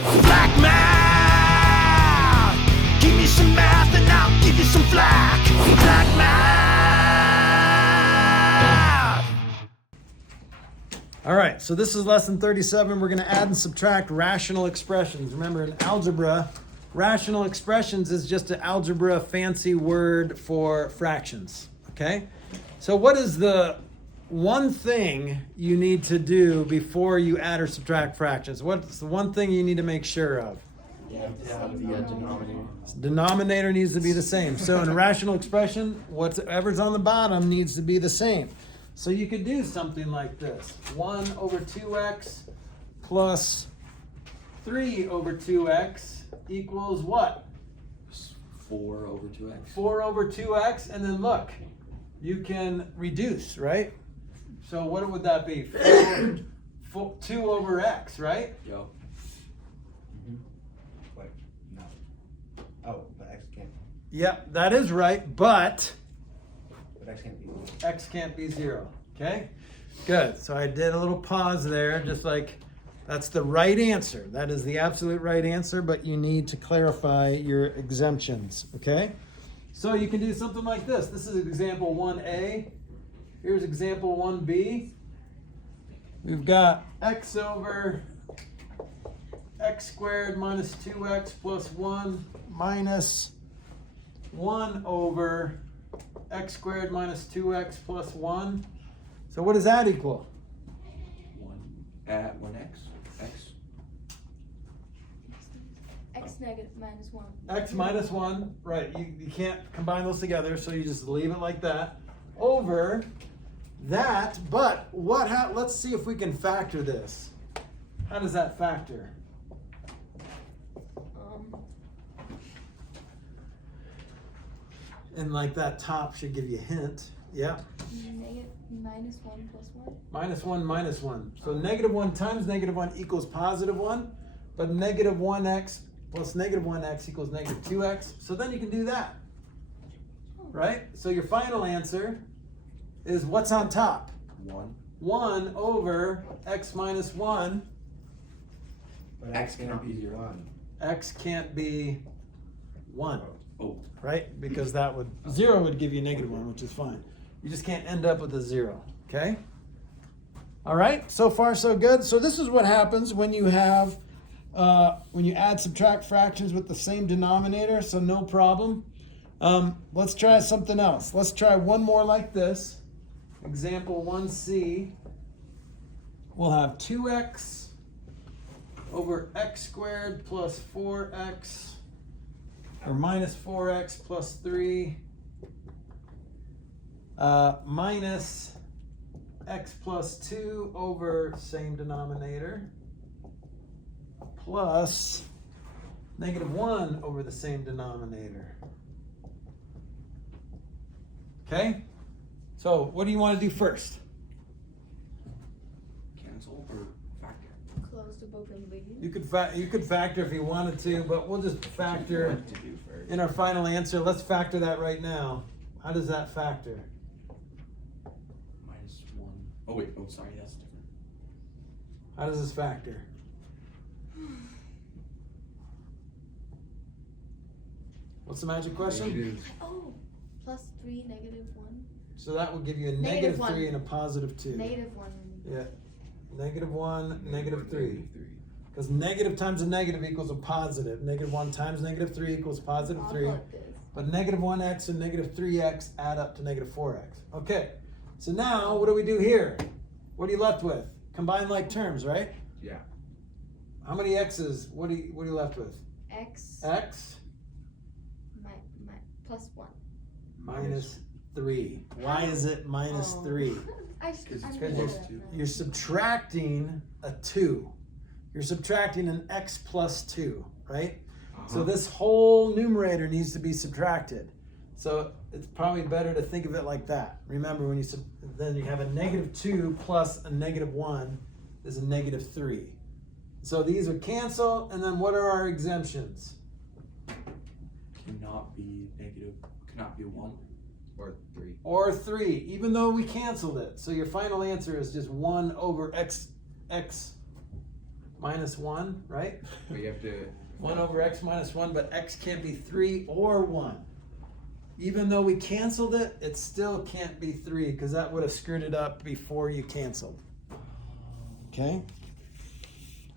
Flack math! Give me some math and I'll give you some flack. Flack math! All right, so this is lesson 37. We're going to add and subtract rational expressions. Remember, in algebra, rational expressions is just an algebra fancy word for fractions, okay? So what is the one thing you need to do before you add or subtract fractions? What's the one thing you need to make sure of? You have to have the denominator. Denominator needs to be the same. So in a rational expression, whatever's on the bottom needs to be the same. So you could do something like this. 1 over 2x plus 3 over 2x equals what? 4 over 2x. 4 over 2x, and then look, you can reduce, right? So what would that be? 2 over x, right? Yo. Wait, no. Oh, but x can't. Yep, that is right, but But x can't be. x can't be 0, okay? Good, so I did a little pause there, just like that's the right answer. That is the absolute right answer, but you need to clarify your exemptions, okay? So you can do something like this. This is example 1a. Here's example 1b. We've got x over x squared minus 2x plus 1 minus 1 over x squared minus 2x plus 1. So what does that equal? 1x. X negative minus 1. X minus 1, right, you can't combine those together, so you just leave it like that. Over that, but let's see if we can factor this. How does that factor? And like that top should give you a hint. Yeah. Negative minus 1 plus 1. Minus 1 minus 1. So negative 1 times negative 1 equals positive 1, but negative 1x plus negative 1x equals negative 2x. So then you can do that, right? So your final answer is what's on top? 1. 1 over x minus 1. But X cannot be 0. 1. X can't be 1, Oh. right? Because that would, 0 would give you negative 1, which is fine. You just can't end up with a 0, okay? All right, so far so good. So this is what happens when you have, when you add, subtract fractions with the same denominator, so no problem. Let's try something else. Let's try one more like this. Example 1c. We'll have 2x over x squared plus 4x, or minus 4x plus 3, minus x plus 2 over same denominator, plus negative 1 over the same denominator. Okay? So what do you want to do first? Cancel or factor? Close to both and leave. You could factor if you wanted to, but we'll just factor What to do first? in our final answer. Let's factor that right now. How does that factor? Minus 1. Oh wait, oh sorry, that's different. How does this factor? What's the magic question? Oh, plus 3, negative 1. So that would give you a Negative negative 1. 3 and a positive 2. Negative 1. Yeah. Negative 1, negative 3. Because negative times a negative equals a positive. Negative 1 times negative 3 equals positive 3. Like this. But negative 1x and negative 3x add up to negative 4x. Okay. So now what do we do here? What are you left with? Combine like terms, right? Yeah. How many x's? What are you left with? X X plus 1. minus 3. Why is it minus 3? Because it's Because plus 2. you're subtracting a 2. You're subtracting an x plus 2, right? So this whole numerator needs to be subtracted. So it's probably better to think of it like that. Remember, when then you have a negative 2 plus a negative 1 is a negative 3. So these are cancel, and then what are our exemptions? Cannot be negative. Cannot be 1. Or 3. Or 3, even though we canceled it. So your final answer is just 1 over x minus 1, right? But you have to. 1 over x minus 1, but x can't be 3 or 1. Even though we canceled it, it still can't be 3 because that would have screwed it up before you canceled. Okay?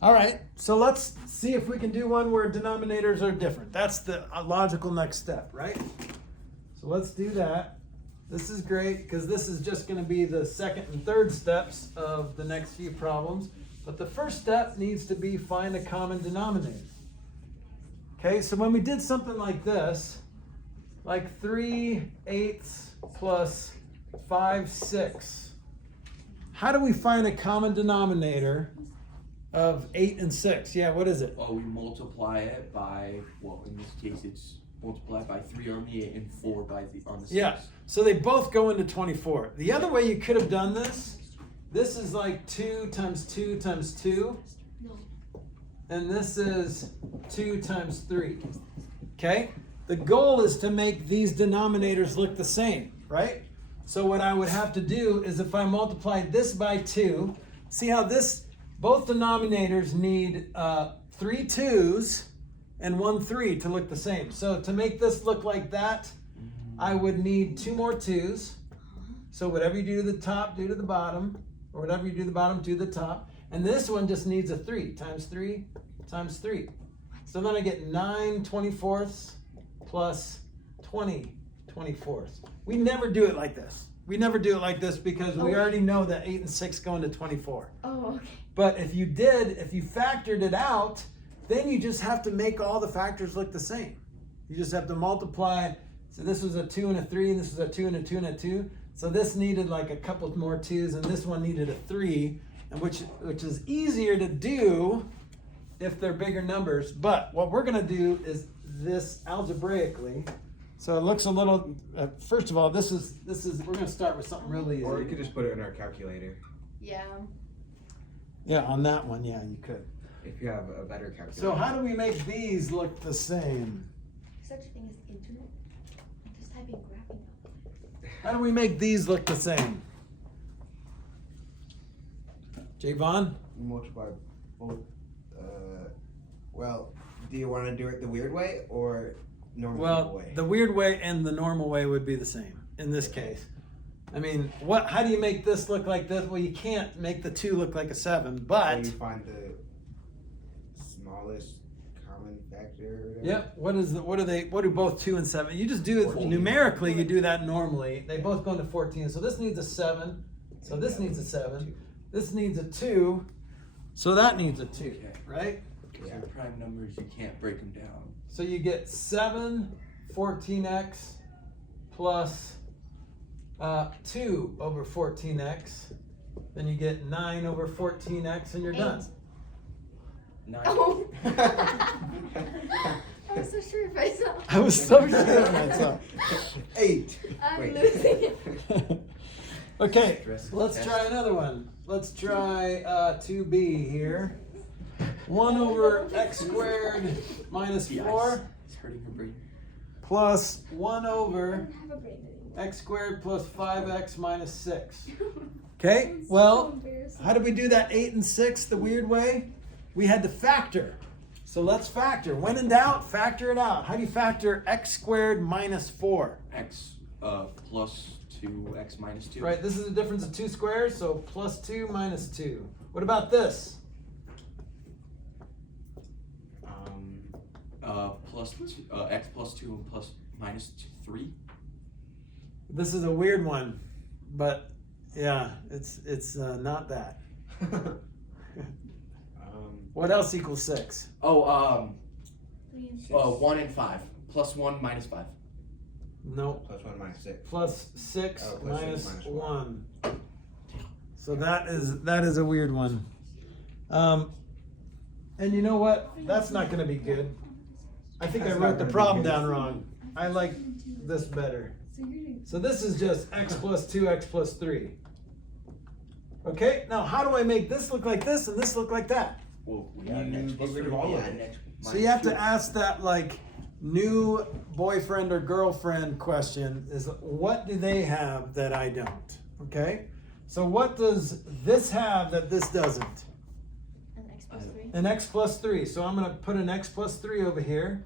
All right, so let's see if we can do one where denominators are different. That's the logical next step, right? So let's do that. This is great because this is just going to be the second and third steps of the next few problems. But the first step needs to be find a common denominator. Okay, so when we did something like this, like 3/8 plus 5/6, how do we find a common denominator of 8 and 6? Yeah, what is it? Oh, we multiply it by, well, in this case, it's multiplied by 3 on the 8 and 4 on the 6. Yeah, so they both go into 24. The other way you could have done this is like 2 times 2 times 2. No. And this is 2 times 3. Okay? The goal is to make these denominators look the same, right? So what I would have to do is if I multiply this by 2, see how both denominators need 3 2s and 1 3 to look the same. So to make this look like that, I would need 2 more 2s. So whatever you do to the top, do to the bottom. Or whatever you do to the bottom, do to the top. And this one just needs a 3 times 3 times 3. So then I get 9 24ths plus 20 24ths. We never do it like this. We never do it like this because we already know that 8 and 6 go into 24. Oh, okay. But if you factored it out, then you just have to make all the factors look the same. You just have to multiply. So this was a 2 and a 3, and this was a 2 and a 2 and a 2. So this needed like a couple more 2s, and this one needed a 3, and which is easier to do if they're bigger numbers. But what we're going to do is this algebraically. So it looks a little. First of all, this is we're going to start with something really easy. Or you could just put it in our calculator Yeah. Yeah, on that one, yeah, you could. if you have a better calculator. So how do we make these look the same? Such a thing as internet. Just type in graphing. How do we make these look the same? Javon? You multiply both. Well, do you want to do it the weird way or normal Well, way? the weird way and the normal way would be the same in this case. I mean, how do you make this look like this? Well, you can't make the 2 look like a 7, So but you find the smallest common factor. Or whatever. yep. What do both 2 and 7? You just do it 14. numerically. You do that normally. They both go into 14. So this needs a 7. So this needs a 7. This needs a 2. So that needs a 2, right? Because they're prime numbers, you can't break them down. So you get 7 14x plus 2 over 14x. Then you get 9 over 14x, and you're done. 9. Oh. I was so sure if I saw. I was so sure of myself. 8. I'm Wait. losing it. Okay, Stress let's test. try another one. Let's try 2b here. 1 over x squared minus The 4 ice is hurting her brain. plus 1 I over don't have a brain anymore. x squared plus 5x minus 6. Okay, well, how did we do that 8 and 6 the weird way? We had to factor. So let's factor. When in doubt, factor it out. How do you factor x squared minus 4? X plus 2, x minus 2. Right, this is the difference of 2 squares, so plus 2 minus 2. What about this? Plus x plus 2 and plus minus 3. This is a weird one, but yeah, it's not that. What else equals 6? Oh, 3 and 6. 1 and 5. Plus 1 minus 5. No, Plus 1 minus 6. plus 6 Oh, plus minus 6 minus 1. So that is a weird one. And you know what? That's not going to be good. I think That's I not wrote the gonna be problem good. down wrong. I like this better. So this is just x plus 2, x plus 3. Okay, now how do I make this look like this and this look like that? Well, we You add an x get plus rid 3. of all we of add it. an x So minus you have 2. to ask that like new boyfriend or girlfriend question is what do they have that I don't? Okay? So what does this have that this doesn't? And x plus 3. an x plus 3. So I'm going to put an x plus 3 over here.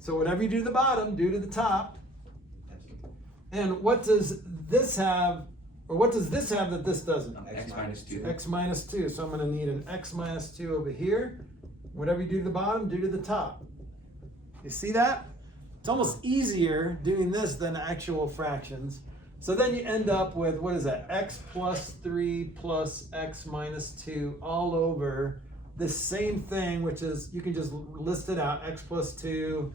So whatever you do to the bottom, do to the top. And what does this have, or what does this have that this doesn't? X minus 2. X minus 2. So I'm going to need an x minus 2 over here. Whatever you do to the bottom, do to the top. You see that? It's almost easier doing this than actual fractions. So then you end up with, what is that? X plus 3 plus x minus 2 all over this same thing, which is, you can just list it out. X plus 2,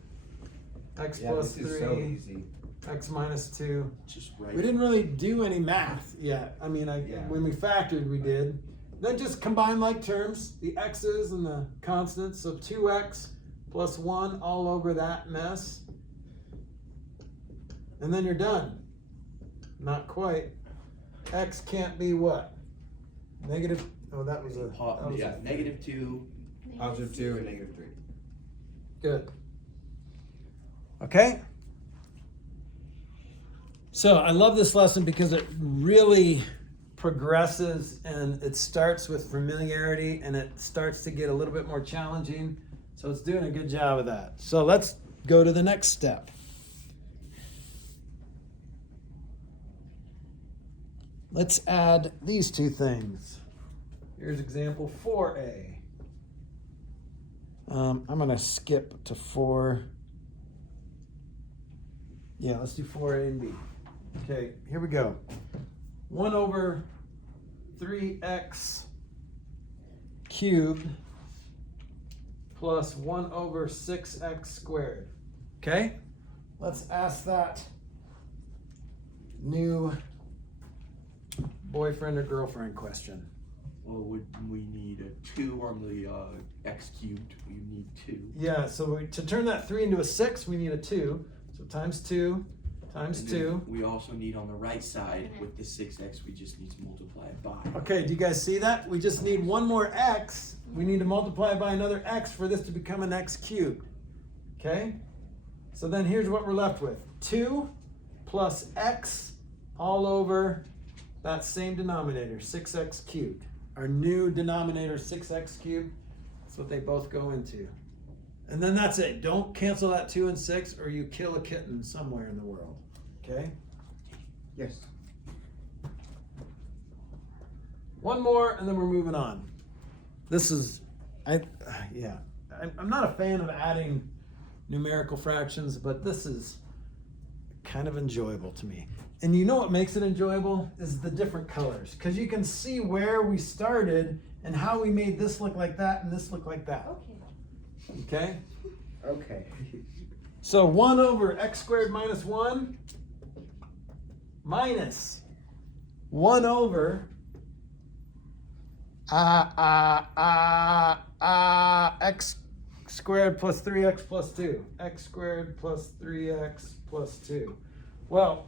x plus 3, so easy. x minus 2. Just right. We didn't really do any math yet. I mean, when we factored, we did. Then just combine like terms, the x's and the constants. So 2x plus 1 all over that mess. And then you're done. Not quite. X can't be what? Negative, oh, that was a... Negative 2. Positive 2 and negative 3. Good. Okay? So I love this lesson because it really progresses and it starts with familiarity and it starts to get a little bit more challenging. So it's doing a good job of that. So let's go to the next step. Let's add these two things. Here's example 4a. I'm going to skip to 4. Yeah, let's do 4a and b. Okay, here we go. 1 over 3x cubed plus 1 over 6x squared. Okay? Let's ask that new boyfriend or girlfriend question. Well, would we need a 2 on the x cubed? We need 2. Yeah, so to turn that 3 into a 6, we need a 2. So times 2 times And 2. We also need on the right side with the 6x, we just need to multiply it by. Okay, do you guys see that? We just need one more x. We need to multiply by another x for this to become an x cubed. Okay? So then here's what we're left with. 2 plus x all over that same denominator, 6x cubed. Our new denominator, 6x cubed. That's what they both go into. And then that's it. Don't cancel that 2 and 6 or you kill a kitten somewhere in the world. Okay? Yes. One more and then we're moving on. This is, I'm not a fan of adding numerical fractions, but this is kind of enjoyable to me. And you know what makes it enjoyable is the different colors, because you can see where we started and how we made this look like that and this look like that. Okay. Okay? Okay. So 1 over x squared minus 1 minus 1 over x squared plus 3x plus 2. X squared plus 3x plus 2. Well,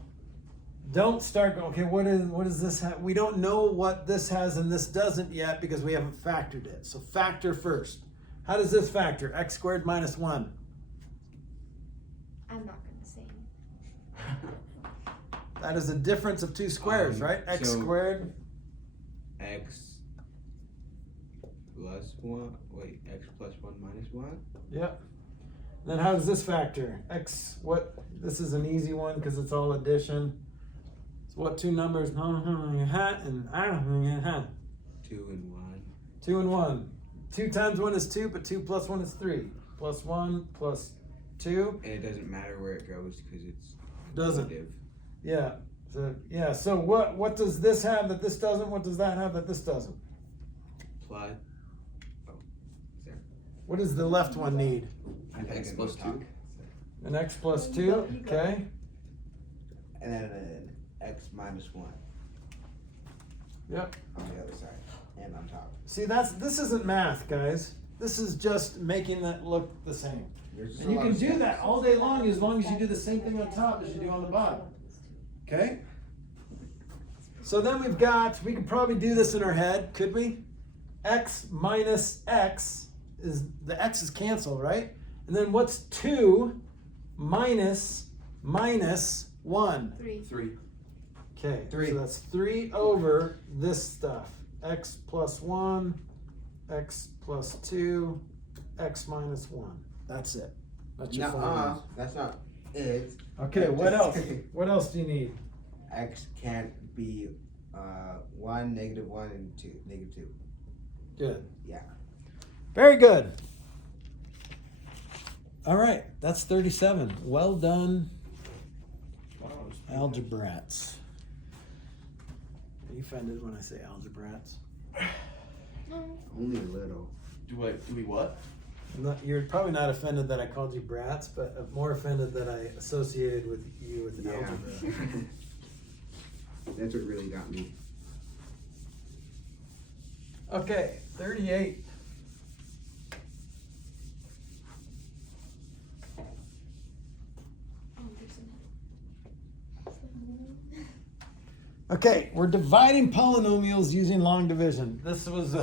don't start going, okay, what does this have? We don't know what this has and this doesn't yet because we haven't factored it. So factor first. How does this factor? X squared minus 1. I'm not gonna say. That is a difference of two squares, right? X so- squared. X plus 1. Wait, x plus 1 minus 1? Yep. Then how does this factor? X, what? This is an easy one because it's all addition. So what two numbers? And 2 and 1. 2 and 1. 2 times 1 is 2, but 2 plus 1 is 3. Plus 1 plus 2. And it doesn't matter where it goes because it's Doesn't. negative. Yeah. So yeah. So what does this have that this doesn't? What does that have that this doesn't? Plus. Oh, there. What does the left one need? I'm X thinking plus on top. 2. An x plus 2. Okay. And then an x minus 1 Yep. on the other side and on top. See, this isn't math, guys. This is just making that look the same. There's And you can do that all day long as you do the same thing on top as you do on the bottom. Okay? So then we can probably do this in our head, could we? X minus x is, the x is canceled, right? And then what's 2 minus 1? 3. 3. Okay, 3. so that's 3 over this stuff. X plus 1 x plus 2, x minus 1. That's it. That's your formula. Nuh-uh, that's not it. Okay, what else? What else do you need? X can't be 1, -1, and -2. Good. Yeah. Very good. All right, that's 37. Well done, algebrats. Are you offended when I say algebrats? Only a little. Do we what? You're probably not offended that I called you brats, but more offended that I associated with you with an Yeah. algebra. That's what really got me. Okay, 38. Oh, there's another. Okay, we're dividing polynomials using long division. This was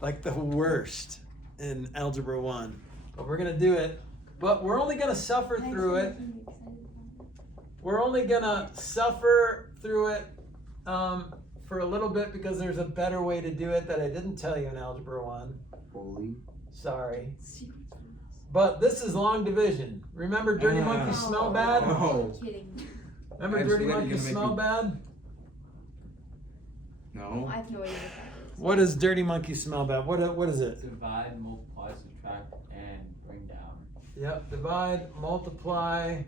like the worst in Algebra 1. But we're going to do it. But we're only going to suffer through it. We're only going to suffer through it for a little bit because there's a better way to do it that I didn't tell you in Algebra 1. Bowling. Sorry. But this is long division. Remember Dirty Monkey Smell Bad? No. Kidding. Remember I Dirty swear you're Monkey gonna make Smell me- Bad? No. I have no idea what that is. What does Dirty Monkey Smell Bad? What is it? Divide, multiply, subtract, and bring down. Yep, divide, multiply,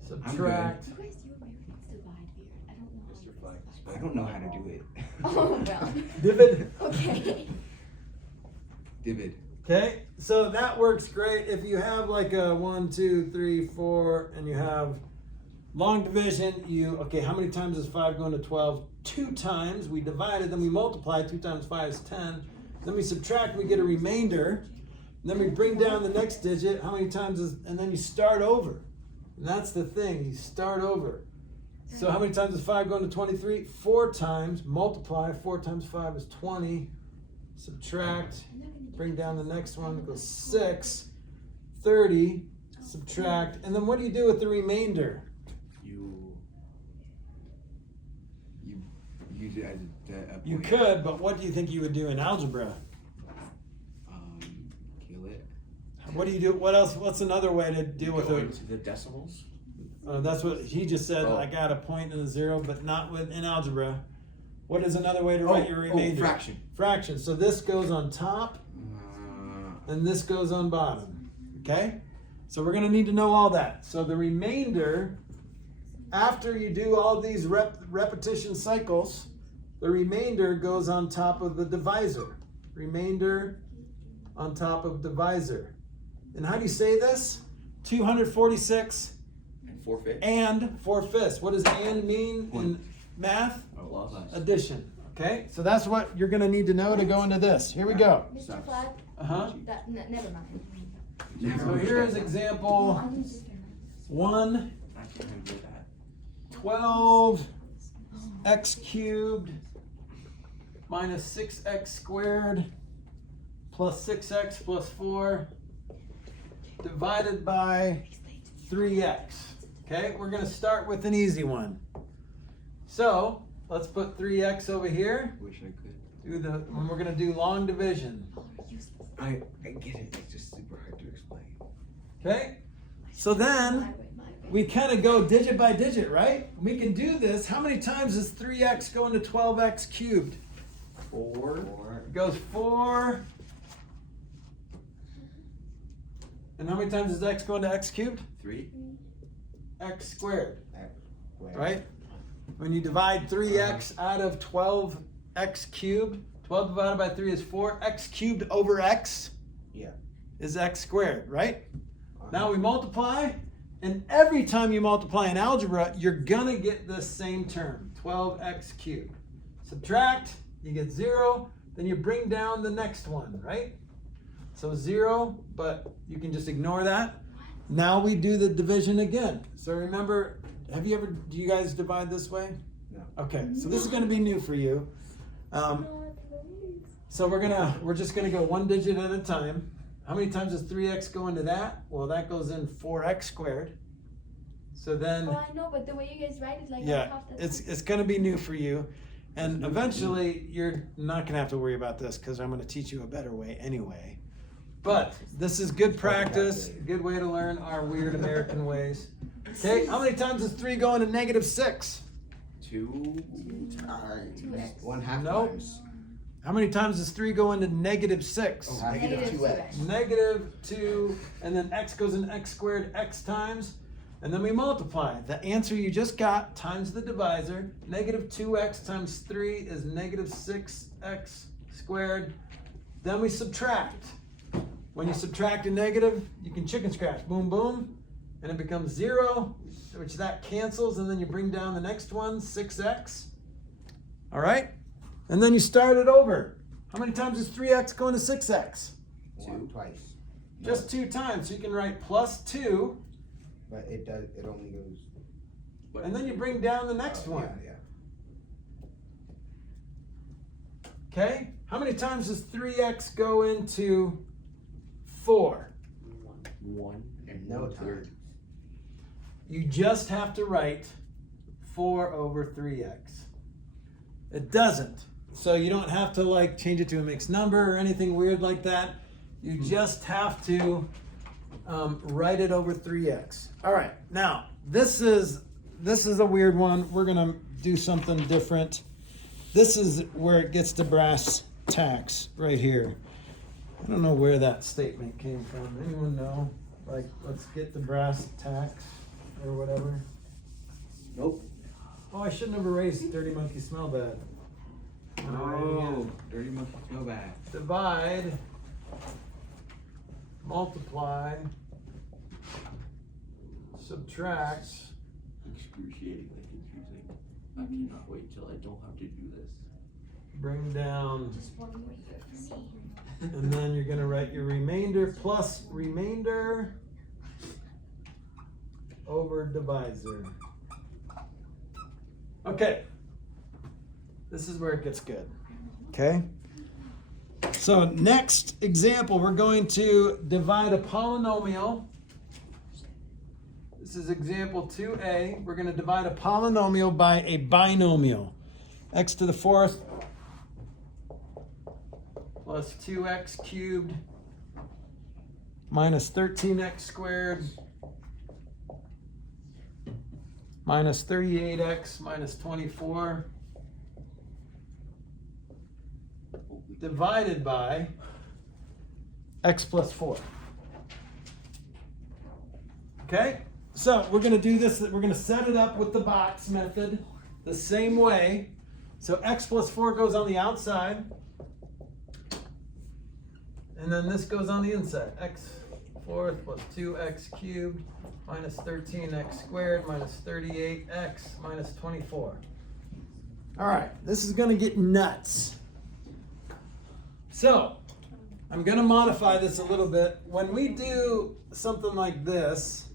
subtract. You guys do Americans divide weird. I don't know how Mr. you Flack. guys divide. I don't know how to do it. Oh, well. Divide. Okay. Divid. Okay, so that works great if you have like a 1, 2, 3, 4, and you have long division. Okay, how many times is 5 going to 12? 2 times. We divided, then we multiply. 2 times 5 is 10. Then we subtract, we get a remainder. And then we bring down the next digit. How many times is, and then you start over. And that's the thing, you start over. So how many times is 5 going to 23? 4 times. Multiply, 4 times 5 is 20. Subtract, bring down the next one, it goes 6. 30, subtract, and then what do you do with the remainder? You use it as a You point. could, but what do you think you would do in algebra? Kill it. What do you do? What else? What's another way to deal with Go it? into the decimals. That's what he just said. Oh. I got a point and a 0, but not in algebra. What is another way to write your remainder? Fraction. Fraction. So this goes on top, and this goes on bottom. Okay? So we're going to need to know all that. So the remainder, after you do all these repetition cycles, the remainder goes on top of the divisor. Remainder on top of divisor. And how do you say this? 246 And 4/5. and 4/5. What does and mean in math? Plus. Addition. Okay? So that's what you're going to need to know to go into this. Here we go. Mr. Flack, Uh-huh. never mind. So here's example I think it's different. 1, I can't remember that. 12 x cubed minus 6x squared plus 6x plus 4 divided by 3x. Okay, we're going to start with an easy one. So let's put 3x over here. Wish I could. And we're going to do long division. I get it. It's just super hard to explain. Okay, so then we kind of go digit by digit, right? We can do this. How many times is 3x going to 12x cubed? 4. It goes 4. And how many times is x going to x cubed? 3. X squared, Where? right? When you divide 3x out of 12x cubed, 12 divided by 3 is 4. X cubed over x Yeah. is x squared, right? Now we multiply, and every time you multiply in algebra, you're gonna get this same term, 12x cubed. Subtract, you get 0, then you bring down the next one, right? So 0, but you can just ignore that. Now we do the division again. So remember, do you guys divide this way? No. Okay, so this is gonna be new for you. So we're just gonna go one digit at a time. How many times does 3x go into that? Well, that goes in 4x squared. So then, Oh, I know, but the way you guys write it, like yeah, half the it's gonna be new for you. And eventually, you're not gonna have to worry about this because I'm gonna teach you a better way anyway. But this is good practice, good way to learn our weird American ways. Okay, how many times does 3 go into -6? 2 times. 2x. 1/2 Nope. times. How many times does 3 go into -6? Oh, negative 2x. -2, and then x goes into x squared x times, and then we multiply. The answer you just got times the divisor. -2x times 3 is -6x squared. Then we subtract. When you subtract a negative, you can chicken scratch. Boom, boom. And it becomes 0, which that cancels, and then you bring down the next one, 6x. All right? And then you start it over. How many times does 3x go into 6x? Twice. Just 2 times. So you can write +2, But it only goes. and then you bring down the next one. Yeah. Okay? How many times does 3x go into 4? 1 and No 1/3. time. You just have to write 4 over 3x. It doesn't. So you don't have to like change it to a mixed number or anything weird like that. You just have to write it over 3x. All right, now this is a weird one. We're gonna do something different. This is where it gets to brass tacks right here. I don't know where that statement came from. Anyone know? Like, let's get the brass tacks or whatever. Nope. Oh, I shouldn't have erased Dirty Monkey Smell Bad. Oh, dirty monkey smell bad. Divide, multiply, subtract, Excruciatingly confusing. I cannot wait till I don't have to do this. bring down, Just one more year for me. and then you're gonna write your remainder plus remainder over divisor. Okay. This is where it gets good. Okay? So next example, we're going to divide a polynomial. This is example 2a. We're going to divide a polynomial by a binomial. X to the 4th plus 2x cubed minus 13x squared minus 38x minus 24 divided by x plus 4. Okay? So we're going to do this, we're going to set it up with the box method the same way. So x plus 4 goes on the outside. And then this goes on the inside. X fourth plus 2x cubed minus 13x squared minus 38x minus 24. All right, this is going to get nuts. So, I'm going to modify this a little bit. When we do something like this,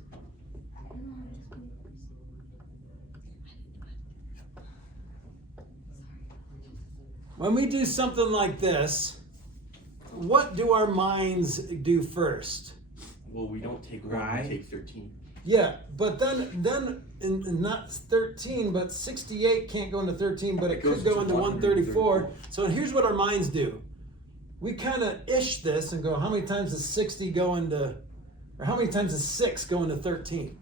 what do our minds do first? Well, we don't take 1, we take 13. Yeah, but then in not 13, but 68 can't go into 13, but it could goes go to into 134. So here's what our minds do. We kind of ish this and go, how many times does 60 go into, or how many times does 6 go into 13?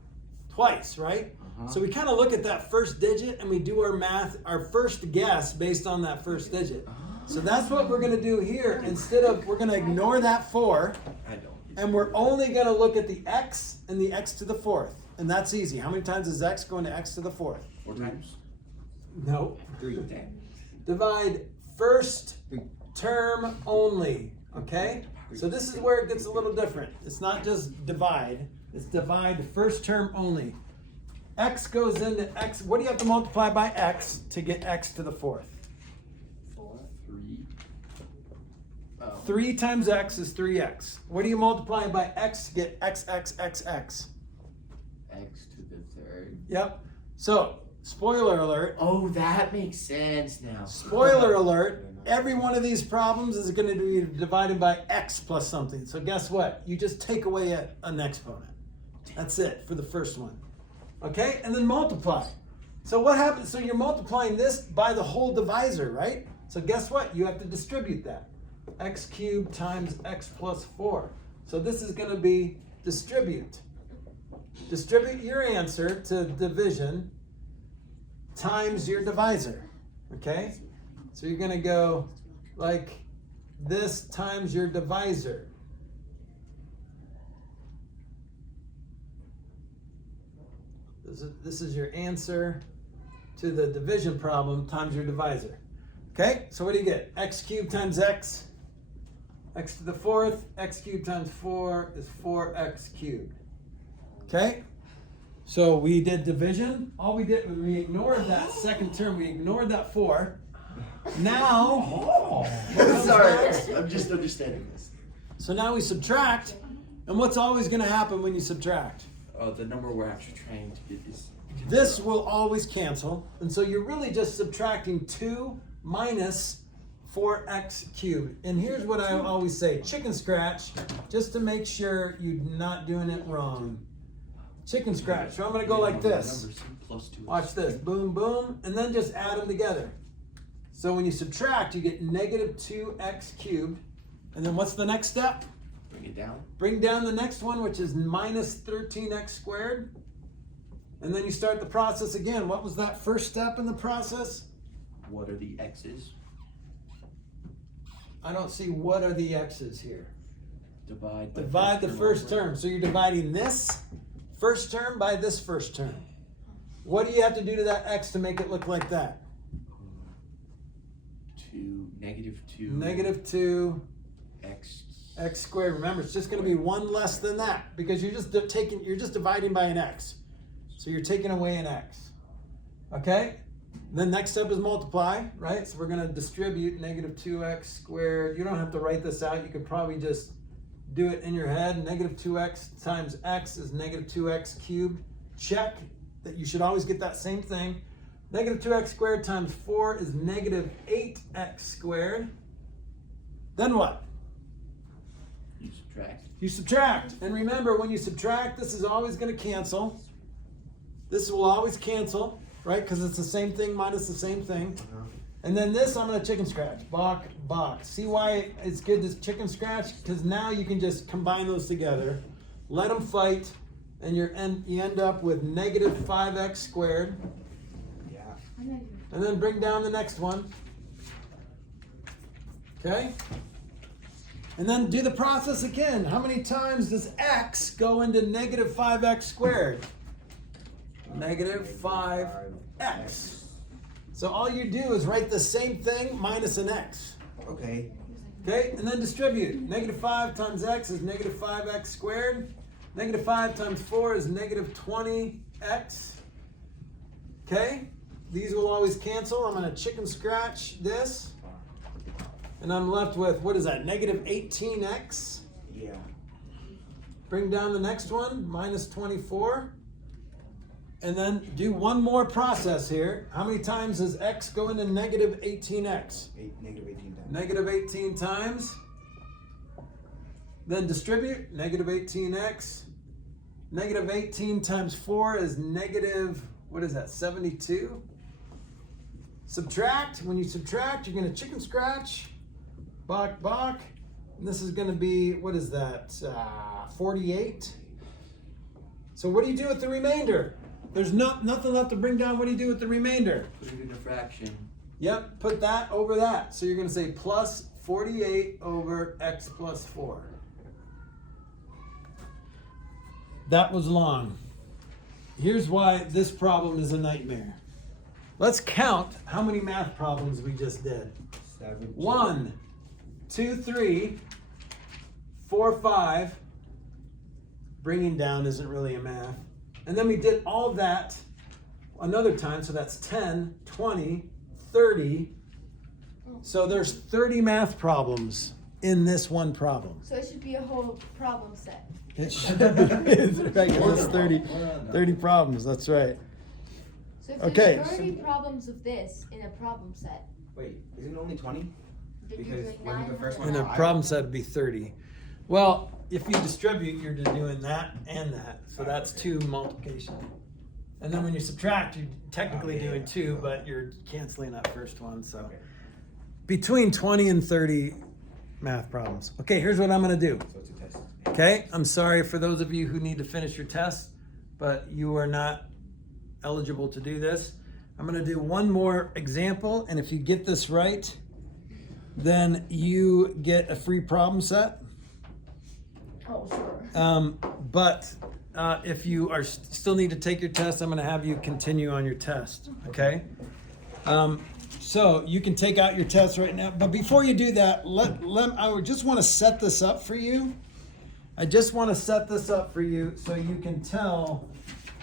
Twice, right? So we kind of look at that first digit and we do our math, our first guess based on that first digit. So that's what we're going to do here. Instead of, we're going to ignore that 4. I don't. And we're only going to look at the x and the x to the 4th. And that's easy. How many times does x go into x to the 4th? 4 times? No. 3 times. Divide first term only. Okay? So this is where it gets a little different. It's not just divide. It's divide first term only. X goes into x. What do you have to multiply by x to get x to the 4th? 3. 3 times x is 3x. What do you multiply by x to get x, x, x, x? X to the 3rd. Yep. So, spoiler alert. Oh, that makes sense now. Spoiler alert. Every one of these problems is going to be divided by x plus something. So guess what? You just take away an exponent. That's it for the first one. Okay? And then multiply. So what happens? So you're multiplying this by the whole divisor, right? So guess what? You have to distribute that. X cubed times x plus 4. So this is going to be distribute. Distribute your answer to division times your divisor. Okay? So you're going to go like this times your divisor. This is your answer to the division problem times your divisor. Okay, so what do you get? X cubed times x, x to the 4th, x cubed times 4 is 4x cubed. Okay, so we did division. All we did was we ignored that second term. We ignored that 4. Now, Sorry, I'm just understanding this. so now we subtract. And what's always going to happen when you subtract? The number we're actually trying to get is. This will always cancel. And so you're really just subtracting 2 minus 4x cubed. And here's what I always say, chicken scratch, just to make sure you're not doing it wrong. Chicken scratch. So I'm going to go like this. Watch this. Boom, boom. And then just add them together. So when you subtract, you get negative 2x cubed. And then what's the next step? Bring it down. Bring down the next one, which is minus 13x squared. And then you start the process again. What was that first step in the process? What are the x's? I don't see what are the x's here. Divide Divide the first term. So you're dividing this first term by this first term. What do you have to do to that x to make it look like that? Negative 2. Negative 2 X squared. Remember, it's just going to be 1 less than that because you're just dividing by an x. So you're taking away an x. Okay? Then next step is multiply, right? So we're going to distribute negative 2x squared. You don't have to write this out. You could probably just do it in your head. Negative 2x times x is negative 2x cubed. Check that you should always get that same thing. Negative 2x squared times 4 is negative 8x squared. Then what? You subtract. You subtract. And remember, when you subtract, this is always going to cancel. This will always cancel, right? Because it's the same thing minus the same thing. And then this, I'm going to chicken scratch. Bok, bok. See why it's good to chicken scratch? Because now you can just combine those together. Let them fight. And you end up with negative 5x squared. Yeah. And then bring down the next one. Okay? And then do the process again. How many times does x go into negative 5x squared? Negative 5x. So all you do is write the same thing minus an x. Okay. Okay? And then distribute. Negative 5 times x is negative 5x squared. Negative 5 times 4 is negative 20x. Okay? These will always cancel. I'm going to chicken scratch this. And I'm left with, what is that, negative 18x? Yeah. Bring down the next one, minus 24. And then do one more process here. How many times does x go into negative 18x? Negative 18 times. Negative 18 times. Then distribute, negative 18x. Negative 18 times 4 is negative, what is that, 72? Subtract. When you subtract, you're going to chicken scratch. Bok, bok. And this is going to be, what is that, 48? So what do you do with the remainder? There's nothing left to bring down. What do you do with the remainder? Put it in a fraction. Yep, put that over that. So you're going to say plus 48 over x plus 4. That was long. Here's why this problem is a nightmare. Let's count how many math problems we just did. 7. 1, 2, 3, 4, 5. Bringing down isn't really a math. And then we did all that another time, so that's 10, 20, 30. So there's 30 math problems in this one problem. So it should be a whole problem set. It should be, right, it's 30 problems, that's right. So if Okay. there's 30 problems of this in a problem set, Wait, isn't it only 20? then Because you're doing wasn't the 9 first of In them. a problem set, it'd be 30. Well, if you distribute, you're just doing that and that. So that's 2 multiplication. And then when you subtract, you're technically doing 2, but you're canceling that first one. So Okay. between 20 and 30 math problems. Okay, here's what I'm going to do. So it's a test. Okay, I'm sorry for those of you who need to finish your test, but you are not eligible to do this. I'm going to do one more example, and if you get this right, then you get a free problem set. Oh, sure. But if you are still need to take your test, I'm going to have you continue on your test. Okay. So you can take out your test right now. But before you do that, I would just want to set this up for you. I just want to set this up for you so you can tell,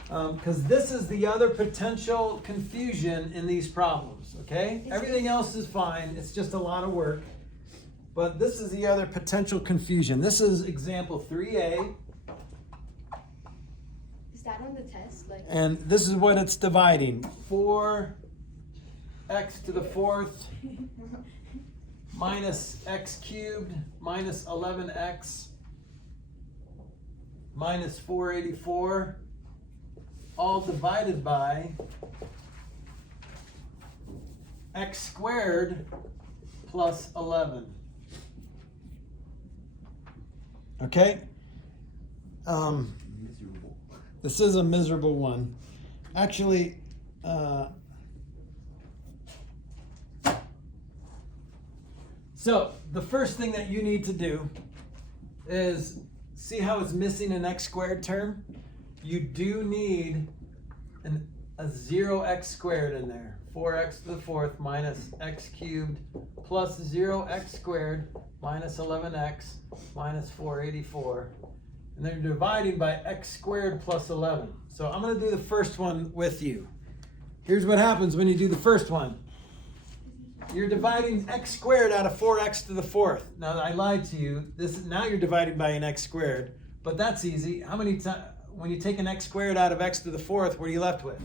because this is the other potential confusion in these problems. Okay. Everything else is fine. It's just a lot of work. But this is the other potential confusion. This is example 3A. Is that on the test? Like, And this is what it's dividing. 4x to the 4th minus x cubed minus 11x minus 484, all divided by x squared plus 11. Okay? Miserable. This is a miserable one. Actually, so the first thing that you need to do is see how it's missing an x squared term? You do need a 0x squared in there. 4x to the 4th minus x cubed plus 0x squared minus 11x minus 484. And then you're dividing by x squared plus 11. So I'm going to do the first one with you. Here's what happens when you do the first one. You're dividing x squared out of 4x to the 4th. Now I lied to you. Now you're dividing by an x squared, but that's easy. How many times when you take an x squared out of x to the 4th, what are you left with?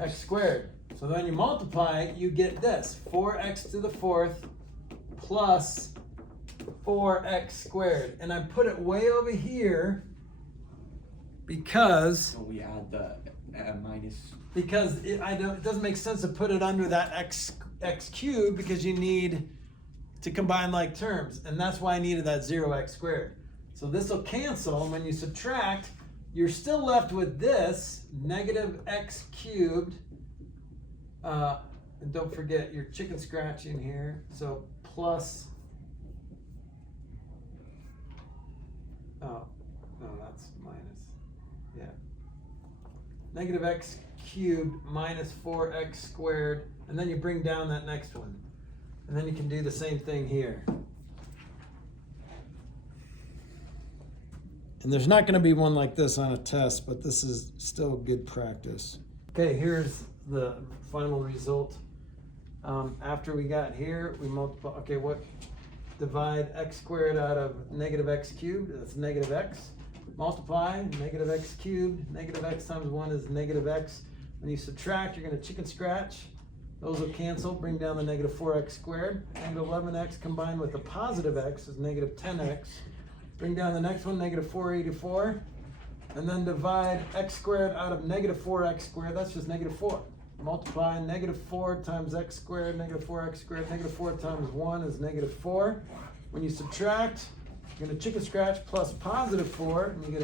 X squared. So then you multiply, you get this, 4x to the 4th plus 4x squared. And I put it way over here because So we add the minus. because it doesn't make sense to put it under that x cubed because you need to combine like terms. And that's why I needed that 0x squared. So this will cancel, and when you subtract, you're still left with this negative x cubed. And don't forget your chicken scratch in here. So plus, oh, no, that's minus, yeah. Negative x cubed minus 4x squared, and then you bring down that next one. And then you can do the same thing here. And there's not going to be one like this on a test, but this is still good practice. Okay, here's the final result. After we got here, we multiply, okay, what? Divide x squared out of negative x cubed, that's negative x. Multiply, negative x cubed, negative x times 1 is negative x. When you subtract, you're going to chicken scratch. Those will cancel, bring down the negative 4x squared. Negative 11x combined with the positive x is negative 10x. Bring down the next one, negative 484. And then divide x squared out of negative 4x squared, that's just negative 4. Multiply negative 4 times x squared, negative 4x squared, negative 4 times 1 is negative 4. When you subtract, you're going to chicken scratch plus positive 4. And you get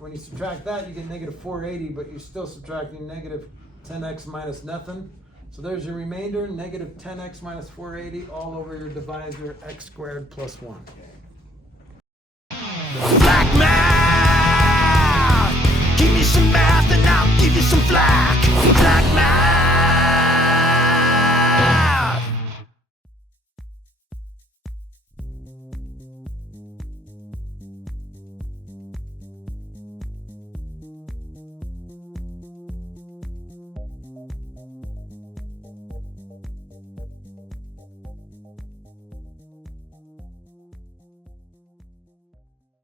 when you subtract that, you get negative 480, but you're still subtracting negative 10x minus nothing. So there's your remainder, negative 10x minus 480, all over your divisor, x squared plus 1. Flack math. Give me some math and I'll give you some flack.